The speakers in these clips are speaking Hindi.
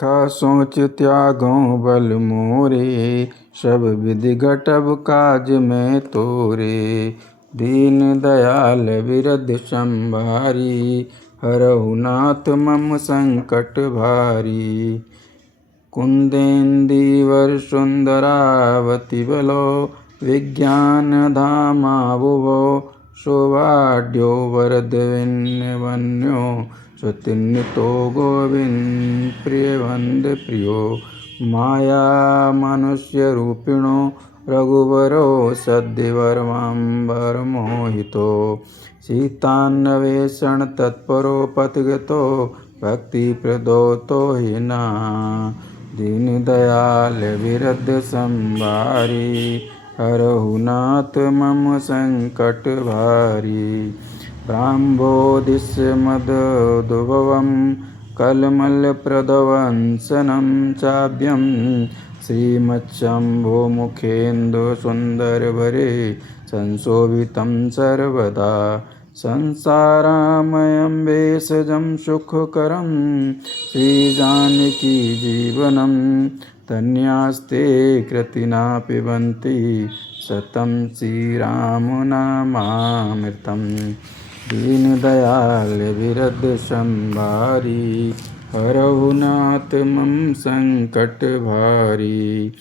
खा सोच त्यागों बल मोरे, सब विधि घटब काज में तोरे। दीन दयाल विरध संभारी, हरहु नाथ मम संकट भारी। कुंदेन्दीवर सुंदरावति बलो, विज्ञान धामावुभो। शोभाढ्यो वरद वन्यो, सुतिन्तो गोविंद प्रिय वंद प्रियो। माया मनुष्य रूपिणो, रघुवरो सद्य वरमांबर मोहितो। सीतान्वेषण तत्परो पथगतो, भक्ति प्रदो तो हिना। दीन दयाल विरध संभारी, हरहु नाथ मम संकट भारी। ब्राह्मोदिस्य मदोद्भवं, कलमल प्रदवंसनं चाभ्यं। श्रीमच्छम्भो मुखेन्दु सुन्दरवरे, संशोभितं सर्वदा। संसारामयं भेषजं सुखकरं, श्रीजानकी जीवनं। धन्यास्ते कृतिना पिबन्ति, शतं श्रीराम नामामृतं। दीन दयाल विरध संभारी, हरहु नाथ मम संकट भारी।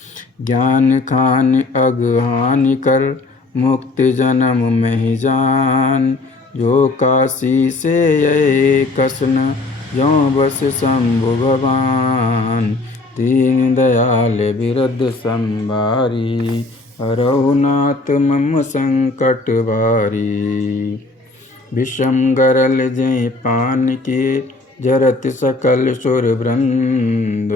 ज्ञान खान अगहानि कर, मुक्ति जन्म में जान। जो काशी से ये कसन, यों बस शंभु भगवान। दीन दयाल विरध संभारी, हरहु नाथ मम संकट भारी। विषम गरल जय पान किए, जरत सकल सुर वृंद।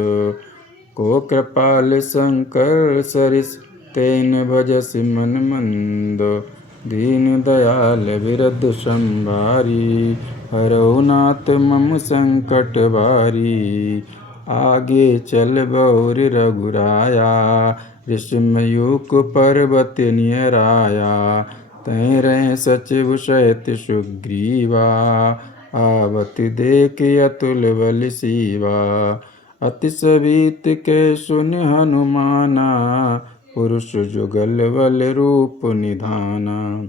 को कृपाल शंकर सरिस, तेन भजस मन मंद। दीन दयाल विरध संभारी, हरहु नाथ मम संकट भारी। आगे चल बौर रघुराया, ऋषिमयूक पर्वत नियराया। तै रहे सचिव सहित सुग्रीवा, आवत देख अतुल बल सीवा। अतिश भीत के सुन हनुमाना, पुरुष जुगल बल रूप निधाना।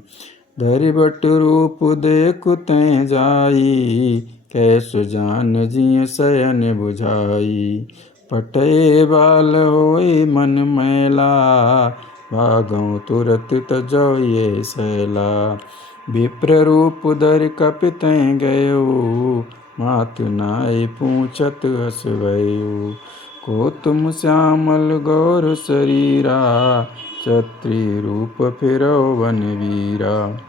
धरि बट रूप देखु तै जाई, कैसु जान जिय शयन बुझाई। पटय बाल होय मन मैला, भागौ तुरत तजौ ये सैला। विप्र रूप धरि कपि तै गयो, मातु नाई पूछत अस भयो। को तुम श्यामल गौर शरीरा, क्षत्रिय रूप फिरौ वन वीरा।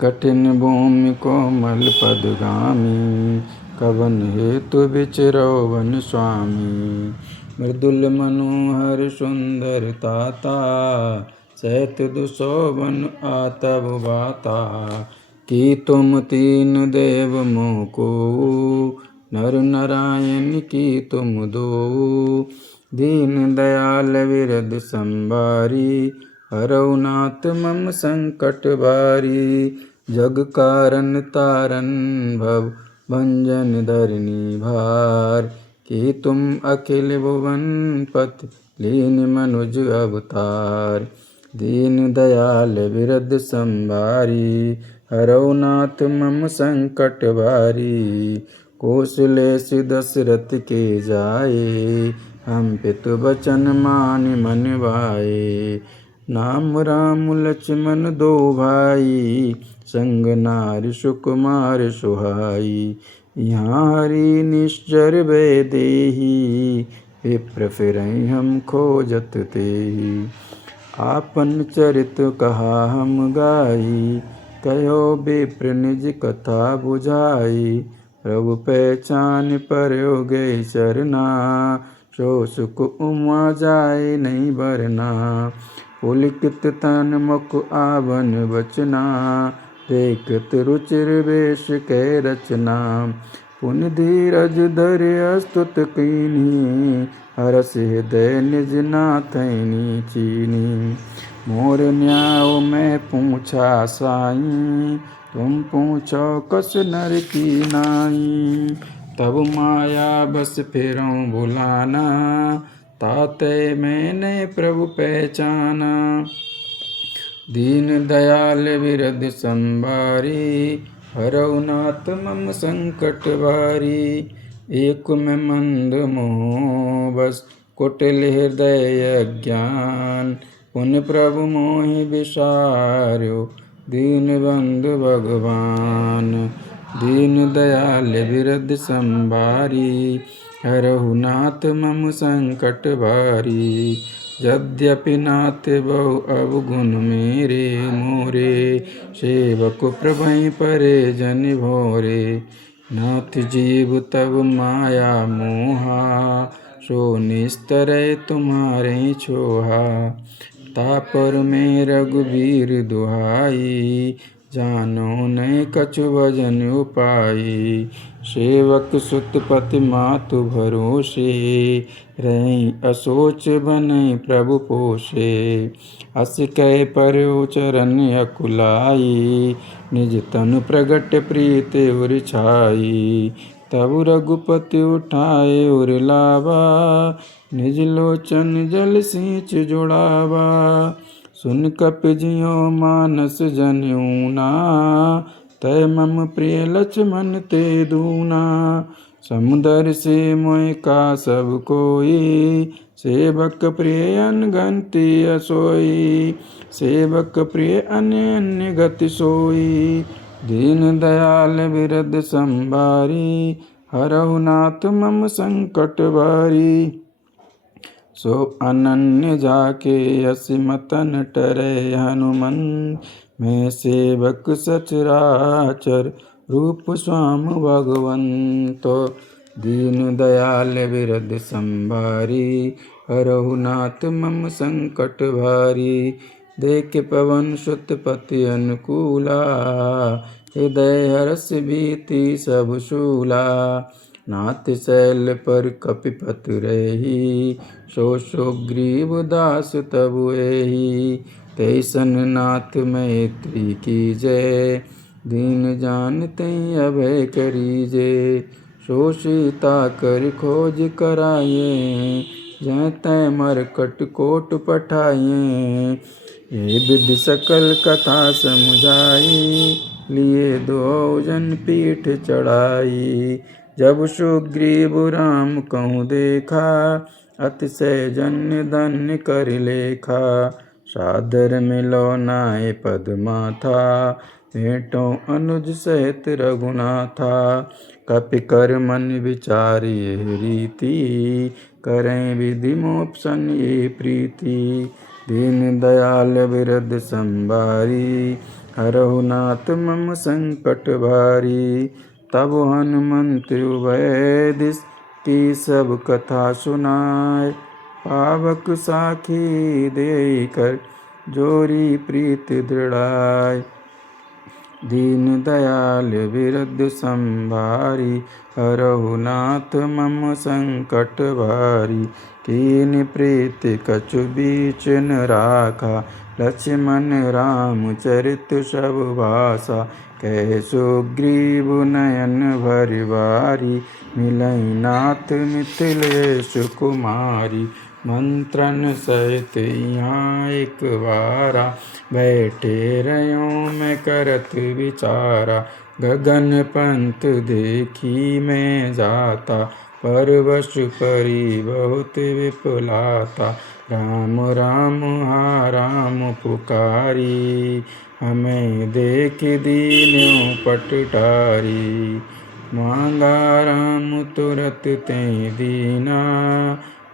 कठिन भूमि कोमल पदगामी, कवन हेतु बिचरौ वन स्वामी। मृदुल मनोहर सुंदर ताता, सहत दुशोभन आतब बाता। की तुम तीन देव मोको, नर नारायण की तुम दो। दीन दयाल विरध संभारी, हरहु नाथ मम संकट भारी। जग कारण तारन भव भंजन धरनी भार। कि तुम अखिल भुवन पति, लीन मनुज अवतार। दीन दयाल विरध संभारी, हरहु नाथ मम संकट भारी। कौशलेश दशरथ के जाए, हम पितु बचन मानि मन भाए। नाम राम लक्ष्मण दो भाई, संग नार सुकुमार सुहाई। यहाँ हरि निश्चर भय देहि, विप्र फिरहि हम खोजत तेहि। आपन चरित कहा हम गाई, कहो विप्र निज कथा बुझाई। प्रभु पहचान पर्यो गए चरना, सो सुख उमा जाए नहीं बरना। पुलकित तन मुख आवन बचना, देखत रुचिर वेश कै रचना। पुनि धीरज धरि स्तुत कीन्ही, हरष हृदय निज नाथनि चीन्ही। मोर न्याय मैं पूछा साई, तुम पूछो कस नर की नाई। तब माया बस फिरों बुलाना, ताते मैंने प्रभु पहचाना। दीन दयाल विरद संभारी, हरऊ नाथ मम संकट भारी। एक में मंद मोह बस कुटिल हृदय अज्ञान, पुन प्रभु मोहि विसार्यो दीन बंधु भगवान। दीन दयाल विरद संभारी, हरहु नाथ मम संकट भारी। यद्यपि नाथ बहु अवगुण मेरे मोरे, सेवक प्रभु परे जन भोरे। नाथ जीव तब माया मोहा, सो निस्तर तुम्हारे छोहा। तापर में रघुबीर दुहाई, जानो नहीं कछु भजन उपाई। सेवक सुत पति मातु भरोसे, रही असोच बनै प्रभु पोषे। अस कह पर्यो चरण अकुलाई, निज तनु प्रगट प्रीत उर छाई। तब रघुपति उठाए उर लावा, निज लोचन जल सींच जुड़ावा। सुन कपि जियो मानस जनेऊना, तय मम प्रिय लक्ष्मण ते दूना। समुदर से मोय का सब कोई, सेवक प्रिय अनगंति असोई। सेवक प्रिय अन्य गति सोई, दीन दयाल विरद संभारी। हरहु नाथ मम संकट भारी। सो अनन्य जाके असिमतन टरे हनुमंत, मैं सेवक सचराचर रूप स्वाम भगवंत। दीन दयाल विरद संभारी, हरहु नाथ मम संकट भारी। देख पवन सुत पति अनुकूला, हृदय हर्ष भीति सब शूला। नाथ शैल पर कपिपत रही, सो ग्रीव दास तबु एहि। तैसन नाथ मैत्री कीजय, दीन जानते अभय करीजे। सो सीता कर खोज कराये, जय तय मरकट कोट पठाये। ये विधि सकल कथा समुझाई, लिए दो जन पीठ चढ़ाई। जब सुग्रीव राम कहूँ देखा, अतिशय जन्य धन्य कर लेखा। सादर मिलो नाय पद माथा, भेंटो अनुज सहित रघुनाथा। कपि कर मन विचारी रीति, करें विधि मोक्षन ये प्रीति। दीन दयाल विरद संभारी, हरहु नाथ मम संकट भारी। तब हनुमंत उभय दिस, की सब कथा सुनाय। पावक साखी दे कर, जोरी प्रीत दृढ़ाय। दीन दयाल विरद संभारी, हरहु नाथ मम संकट भारी। कीन प्रीत कछु बीच न राखा, लक्ष्मण राम चरित सब भाषा। कह सुग्रीव नयन भरि बारी, मिलई नाथ मिथिलेश कुमारी। मंत्रन सहित यहाँ एक बारा, बैठे रहो मैं करत विचारा। गगन पंत देखी मैं जाता, परवश परी बहुत विपुलाता। राम राम हा राम पुकारी, हमें देख दीन्यों पटटारी। मांगा राम तुरत ते दीना,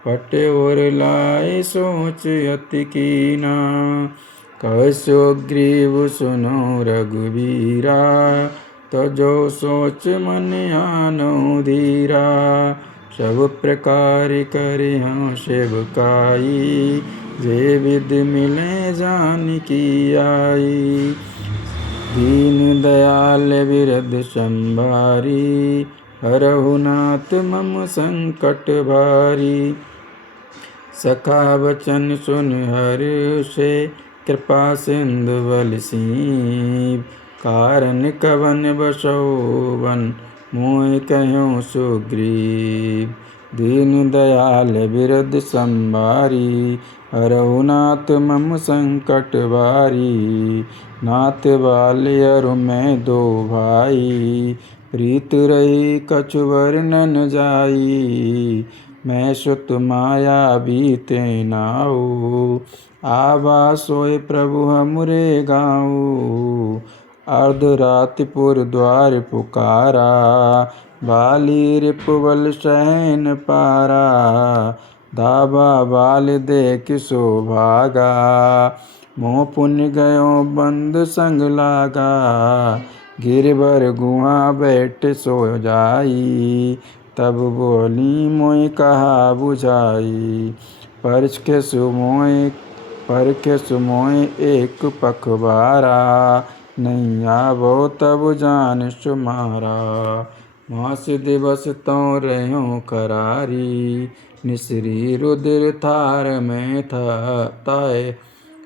पट और लाए सोच अति कीना। कह सुग्रीव सुनो रघुबीरा, तो जो सोच मन आनो धीरा। सब प्रकार करे हाँ सेवकाई, जे विधि मिले जानकी आई। दीन दयाल विरद संभारी, हरहु नाथ मम संकट भारी। सखा वचन सुन हर्षे, कृपा सिंधु बल सीब। कारण कवन बसौ वन, मोहि कह्यों सुग्रीव। दीन दयाल बिरद संभारी, हरहु नाथ मम संकट भारी। नाथ बाल अरु मैं दो भाई, प्रीत रही कछु वर्णन जाई। मैं सुत माया बीते नाऊ, आवा सोय प्रभु हमरे गाऊँ। अर्धरातिपुर द्वार पुकारा, बाली रिपुबल सहन पारा। धाबा बाल देख सो भागा, मोह पुण्य गयो बंद संग लागा। गिरबर गुहा बैठ सो जाई, तब बोली मोहि कहा बुझाई। परखे सुमोय एक पखबारा, नहीं आवो तब जान सुमारा। मास दिवस तों रह्यों करारी, निसरी रुद्र थार में ताए।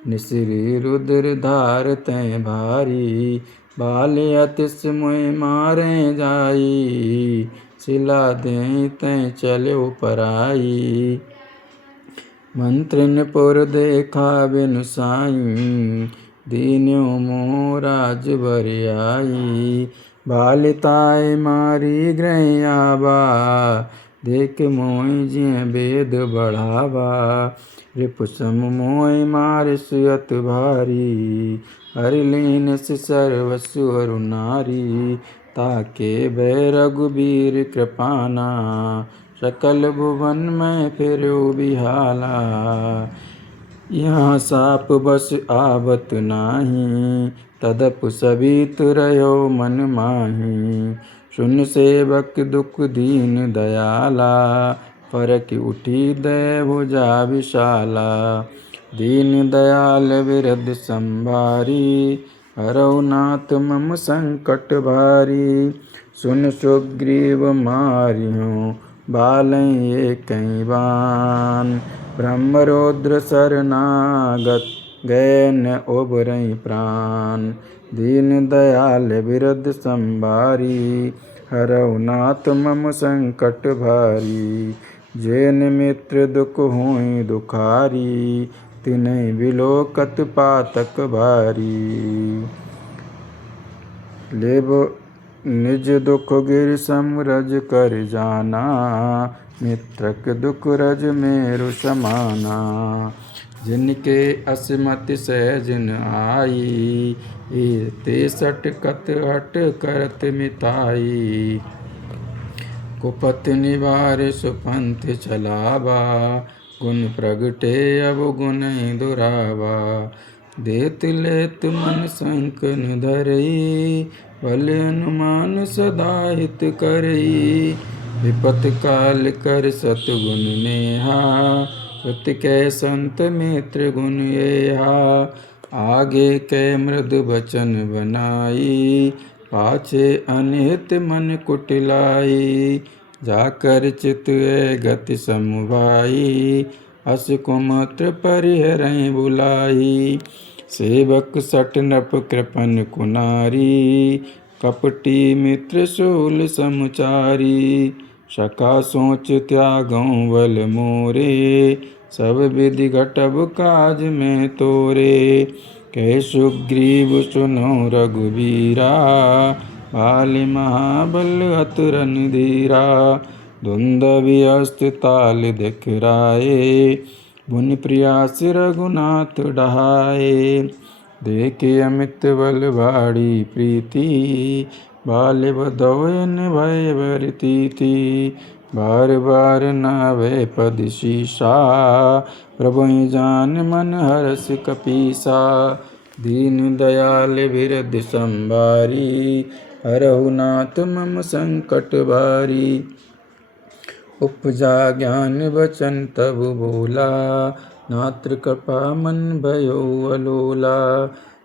निसरी रुद्र धार तैं भारी, बाल अतिश मुय मारे जाई। सिला दें तैं चलो पराई, मंत्रिन पुर देखा बिनु साई। दीन्यो मोह राज बरियाई, बालिताय मारी गृह आबा। देख मोहि जिय वेद बढ़ावा, रिपु सम मोहि मारिस अत भारी। हरिलीन सर्वसु अरु नारी, ताके भय रघुबीर कृपाना। सकल भुवन में फिरो बिहाला, यहाँ साप बस आवत नाही। तदप सबीत रह्यो मन माही, सुन सेवक दुख दीन दयाला। फरक उठी दय भुजा विशाला, दीन दयाल बिरद संभारी। हरहु नाथ मम संकट भारी, सुन सुग्रीव मारियो बालैं एकै बान। ब्रह्म रौद्र शरणागत, गए न ओबरई प्राण। दीन दयाल बिरद संभारी, हरहु नाथ मम संकट भारी। जेन मित्र दुख होय दुखारी, तिन्हि बिलोकत पातक भारी। लेबो निज दुख गिर सम रज कर जाना, मित्रक दुख रज मेरु समाना। जिनके असमति सहज न आई, ते सट कत हट करत मिताई। कुपथ निवार सुपंथ चलावा, गुण प्रगटे अब गुणहि दुरावा। देत लेत मन संकन धरई, बल हनुमान सदा हित करई। विपत काल कर सतगुन नेहा, सुत कै संत मित्र गुण येहा। आगे कै मृदु बचन बनाई, पाछे अनहित मन कुटिलाई। जाकर चित गति समुभाई, अस कुमत्र परिहरहि बुलाई। सेवक सट नप कृपन कुनारी, कपटी मित्र शूल समुचारी। सखा सोच त्यागौं बल मोरे, सब विधि घटब काज में तोरे। कह सुग्रीव सुनो रघुबीरा, बाली महाबल अतु रणधीरा। दुंदभि अस्त्र ताल दिखराए, मुनि प्रयास रघुनाथ डहाए। देखे अमित बल भारी प्रीति, बाल बधोयन भय भरती। बार बार नावे पद शीसा, प्रभु जान मन हरस कपीसा। दीन दयाल बिरद संभारी, हरहु नाथ मम संकट भारी। उपजा ज्ञान बचन तब बोला, नात्र कृपा मन भयो अलोला।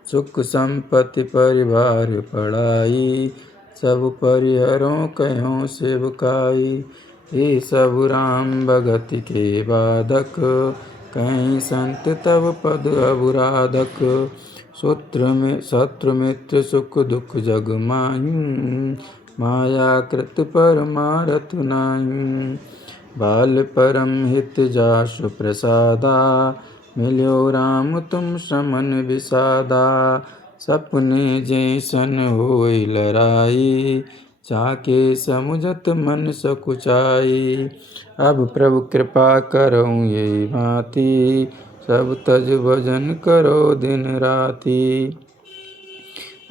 सुख संपत्ति परिवार पढ़ाई, सब परिहरों कह्यों सेवकाई। ये सब राम भगत के बाधक, कहीं संत तब पद अबुराधक। शत्रु मित्र सुख दुख जग माही, माया कृत परमारथ नाहीं। बाल परम हित जासु प्रसादा, मिल्यो राम तुम समन विसादा। सपने जैसन होई लराई, जाके समुझत मन सकुचाई। अब प्रभु कृपा करो यही भांति, सब तज भजन करो दिन राति।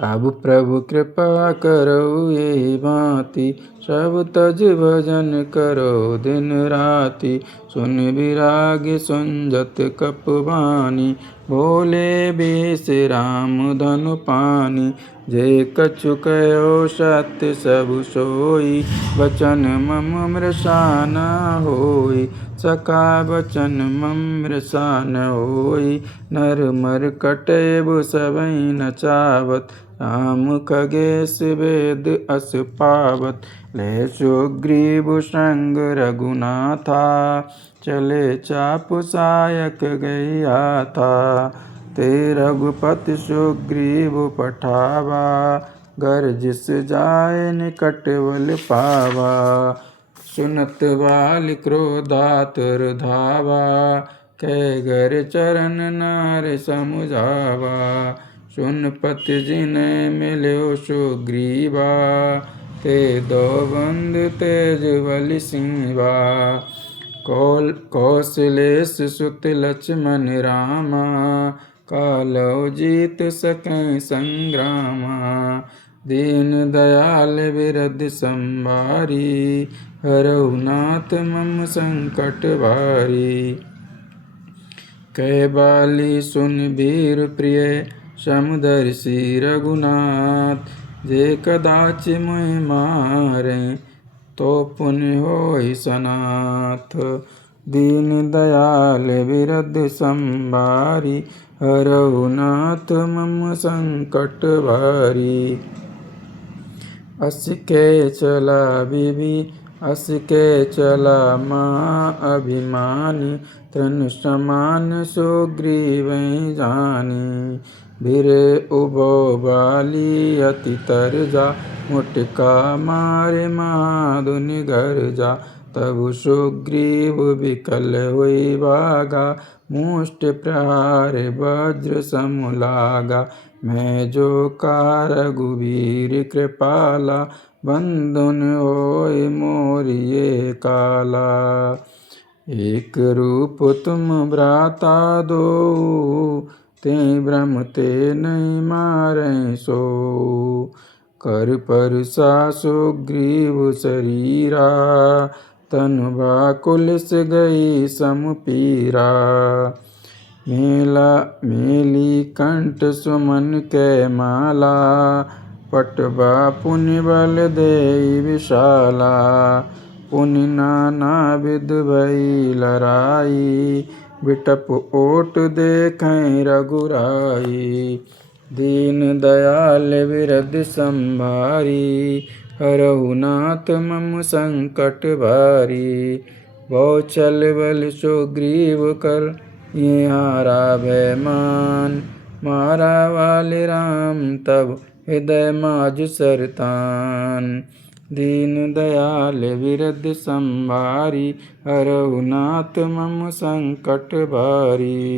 अब प्रभु कृपा करो यही भांति, सब तज भजन करो दिन राति। सुन विराग सुंजत कपवानी, भोले बेस राम धनु पानी। जे कछु कहो सत्य सब सोई, बचन मम मृषा न होई। सका बचन मम मृषा न होई, नर मरकटैबु सबइ नचावत। राम खगेश वेद अस पावत, ले सुग्रीव संग रघुनाथा। चले चापु सायक गया था, ते रघुपति सुग्रीव पठावा। घर जिस जाय निकट बल पावा, सुनत बाल क्रोधातुर धावा। कै घर चरण नार समुझावा, सुन पति जिनै मिल्यो सुग्रीवा। ते दो बंधु तेज बलि सिंहा, कौशलेश सुत लक्ष्मण रामा। कालौ जीत सकै संग्रामा, दीन दयाल बिरध संभारी। हरहु नाथ मम संकट भारी, कै बाली सुन वीर प्रिय समुदर्शी रघुनाथ। जे कदाचि मुहि मारैं, तो पुण्य होई सनाथ। दीन दयाल बिरध संभारी, हरहु नाथ मम संकट भारी। अस कै चला विभि अस कै चला महाअभिमानी। तृण समान सुग्रीवहि जानी, भिरे उभौ बाली अति तरजा। मुटका मारे महाधुनि गर्जा, तबु सुग्रीव विकल होइ भागा। मुष्ट प्रहार वज्र सम लागा, मैं जो कार रघुवीर कृपाला। बंधुन होय मोर ये काला, एक रूप तुम भ्राता दोऊ। तेहि भ्रम ते नहीं मारैं सोऊ, कर परसा सुग्रीव शरीरा। तनु बाकुल से गई सम पीरा, मेली कंठ सुमन कै माला। पटवा पुनि बल देई विशाला, पुनि नाना विध भई लड़ाई। बिटप ओट देखैं रघुराई, दीन दयाल बिरध संभारी। हरहु नाथ मम संकट भारी, बहु छल बल सुग्रीव कर ये हारा भय मान। मारा वाले राम तब हृदय माज सरतान। दीन दयाल बिरध संभारी, हरहु नाथ मम संकट भारी।